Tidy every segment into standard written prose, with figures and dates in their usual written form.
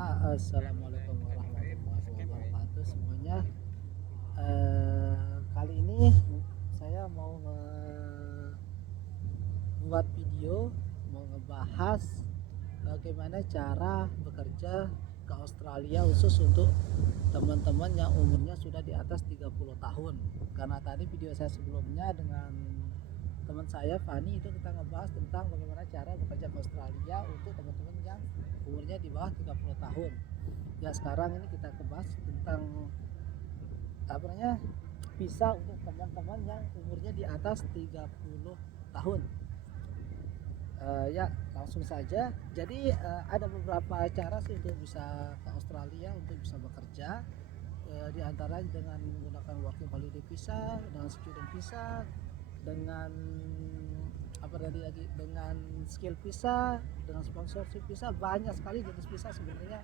Assalamualaikum warahmatullahi wabarakatuh semuanya. Kali ini saya mau membuat video, mau ngebahas bagaimana cara bekerja ke Australia khusus untuk teman-teman yang umurnya sudah di atas 30 tahun. Karena tadi video saya sebelumnya dengan teman saya Fani itu kita ngebahas tentang bagaimana cara bekerja ke Australia untuk teman-teman yang umurnya di bawah 30 tahun. Ya, sekarang ini kita bahas tentang apa namanya, visa untuk teman-teman yang umurnya di atas 30 tahun. Ya, langsung saja. Jadi ada beberapa cara sih untuk bisa ke Australia untuk bisa bekerja. Di antara dengan menggunakan working holiday visa, dengan student visa, dengan apa tadi lagi, dengan skill visa, dengan sponsorship visa. Banyak sekali jenis visa sebenarnya,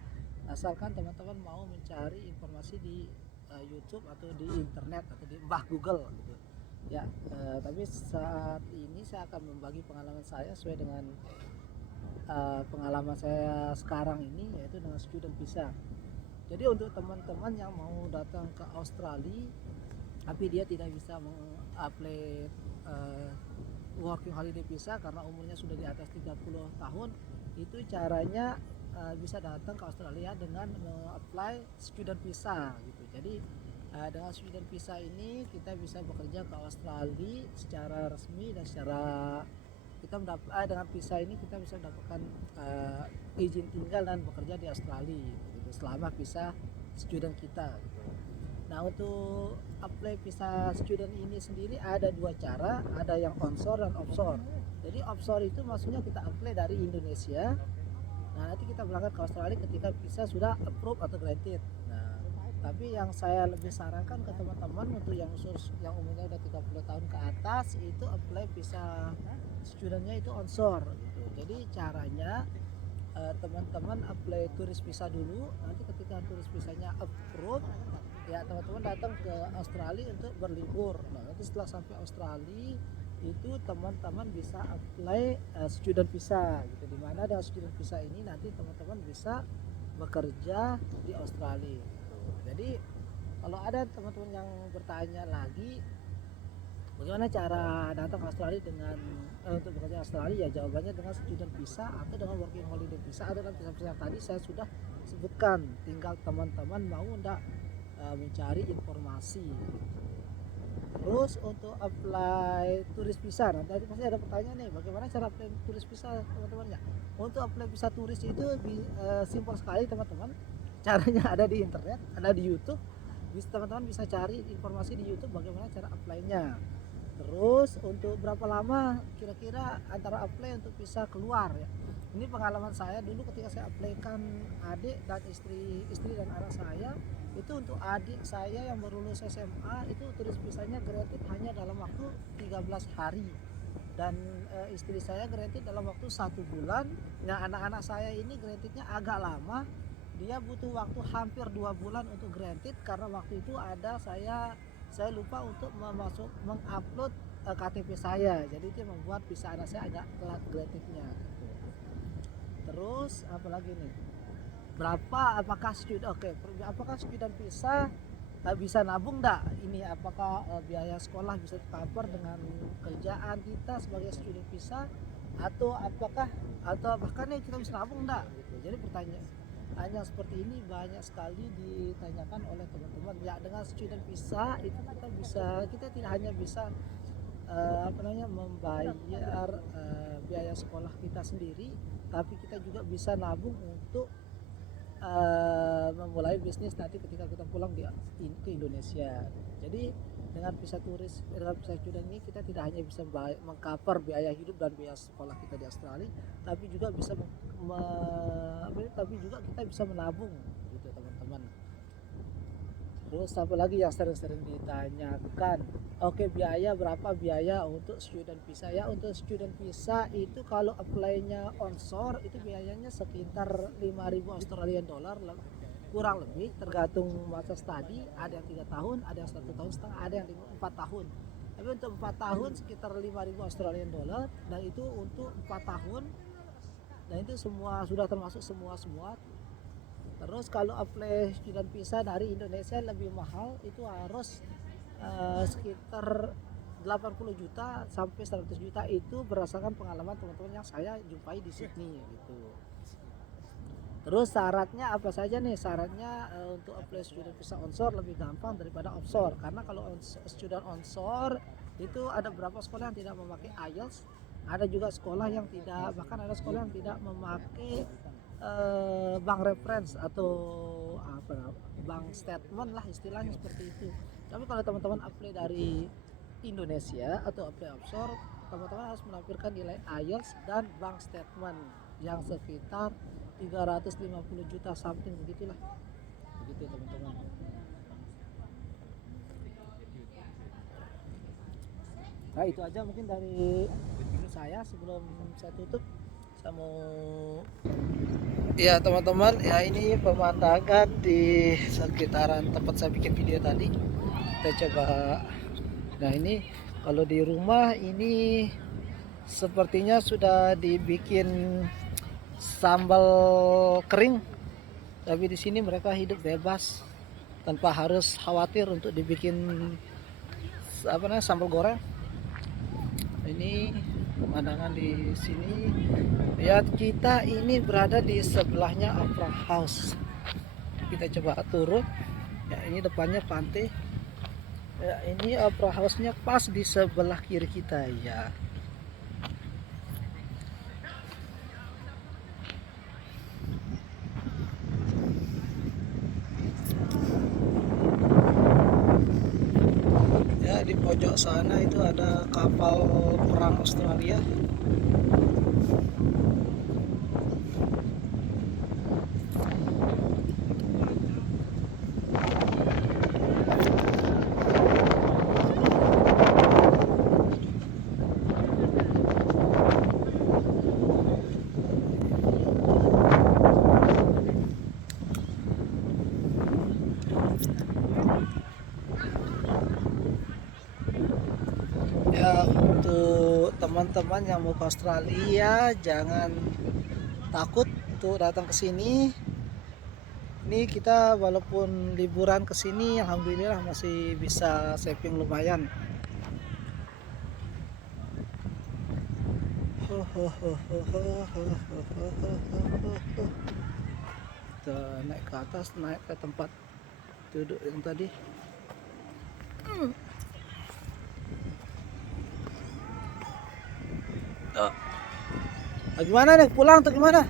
asalkan teman-teman mau mencari informasi di YouTube atau di internet atau di Mbah Google gitu ya. Tapi saat ini saya akan membagi pengalaman saya sesuai dengan pengalaman saya sekarang ini, yaitu dengan student visa. Jadi untuk teman-teman yang mau datang ke Australia tapi dia tidak bisa mengapply working holiday visa karena umurnya sudah di atas 30 tahun, itu caranya bisa datang ke Australia dengan apply student visa gitu. Jadi dengan student visa ini kita bisa bekerja ke Australia secara resmi dan secara kita dengan visa ini kita bisa mendapatkan izin tinggal dan bekerja di Australia gitu, selama visa student kita gitu. Nah, untuk apply visa student ini sendiri ada dua cara, ada yang onshore dan offshore. Jadi offshore itu maksudnya kita apply dari Indonesia. Nah, nanti kita berangkat ke Australia ketika visa sudah approve atau granted. Nah, tapi yang saya lebih sarankan ke teman-teman untuk yang khusus yang umurnya udah 30 tahun ke atas itu apply visa studentnya itu onshore gitu. Jadi caranya teman-teman apply turis visa dulu, nanti ketika turis visanya approve ya teman-teman datang ke Australia untuk berlibur. Nah, nanti setelah sampai Australia itu teman-teman bisa apply student visa gitu, dimana dengan student visa ini nanti teman-teman bisa bekerja di Australia gitu. Jadi kalau ada teman-teman yang bertanya lagi bagaimana cara datang ke Australia dengan untuk bekerja di Australia, ya jawabannya dengan student visa atau dengan working holiday visa atau dengan visa-visa yang tadi saya sudah sebutkan. Tinggal teman-teman mau enggak mencari informasi gitu. Terus untuk apply turis visa, nanti pasti ada pertanyaan nih, bagaimana cara apply turis visa teman-teman ya. Untuk apply visa turis itu simpel sekali teman-teman. Caranya ada di internet, ada di YouTube. Teman-teman bisa cari informasi di YouTube bagaimana cara apply-nya. Terus untuk berapa lama kira-kira antara apply untuk visa keluar ya. Ini pengalaman saya dulu ketika saya apply-kan adik dan istri dan anak saya. Itu untuk adik saya yang baru lulus SMA itu turis visanya granted hanya dalam waktu 13 hari. Dan istri saya granted dalam waktu 1 bulan. Nah, anak-anak saya ini grantednya agak lama, dia butuh waktu hampir 2 bulan untuk granted karena waktu itu ada saya lupa untuk mengupload KTP saya, jadi itu membuat visa anak saya agak telat grantednya gitu. Terus apalagi nih, apakah student visa bisa nabung enggak ini, apakah biaya sekolah bisa cover dengan kerjaan kita sebagai student visa atau apakah nih kita bisa nabung enggak gitu. Jadi pertanyaan seperti ini banyak sekali ditanyakan oleh teman-teman ya. Dengan student visa itu kita tidak hanya bisa membayar biaya sekolah kita sendiri, tapi kita juga bisa nabung untuk memulai bisnis nanti ketika kita pulang ke Indonesia. Jadi dengan visa student ini kita tidak hanya bisa mengcover biaya hidup dan biaya sekolah kita di Australia, tapi juga kita bisa menabung gitu teman-teman. Terus apa lagi yang sering-sering ditanyakan, berapa biaya untuk student visa ya. Untuk student visa itu kalau apply-nya onshore itu biayanya sekitar 5.000 Australian dollar kurang lebih, tergantung masa studi. Ada yang 3 tahun, ada yang 1,5 tahun, ada yang 4 tahun. Tapi untuk 4 tahun sekitar 5.000 Australian dollar, dan itu untuk 4 tahun, dan itu semua sudah termasuk semua Terus kalau apply student visa dari Indonesia lebih mahal, itu harus sekitar 80 juta sampai 100 juta, itu berdasarkan pengalaman teman-teman yang saya jumpai di Sydney gitu. Terus syaratnya apa saja nih? Syaratnya untuk apply student visa onshore lebih gampang daripada offshore, karena kalau student onshore itu ada beberapa sekolah yang tidak memakai IELTS, ada juga sekolah yang tidak, bahkan ada sekolah yang tidak memakai bank reference atau apa, bank statement lah istilahnya seperti itu. Tapi kalau teman-teman apply dari Indonesia atau apply offshore, teman-teman harus menampilkan nilai IELTS dan bank statement yang sekitar 350 juta something begitulah, begitu teman-teman. Nah itu aja mungkin dari saya. Sebelum saya tutup, saya mau, ya teman-teman, ya ini pemandangan di sekitaran tempat saya bikin video tadi. Kita coba. Nah ini kalau di rumah ini sepertinya sudah dibikin sambal kering, tapi di sini mereka hidup bebas tanpa harus khawatir untuk dibikin apa namanya sambal goreng. Ini pemandangan di sini. Lihat, kita ini berada di sebelahnya Opera House. Kita coba turun. Ya ini depannya pantai. Ya ini Opera House-nya pas di sebelah kiri kita ya. Ya di pojok sana itu ada kapal perang Australia. Ya untuk teman-teman yang mau ke Australia, jangan takut untuk datang ke sini. Ini kita walaupun liburan ke sini, alhamdulillah masih bisa saving lumayan. Kita naik ke atas, naik ke tempat duduk yang tadi. Gimana nih, pulang atau gimana?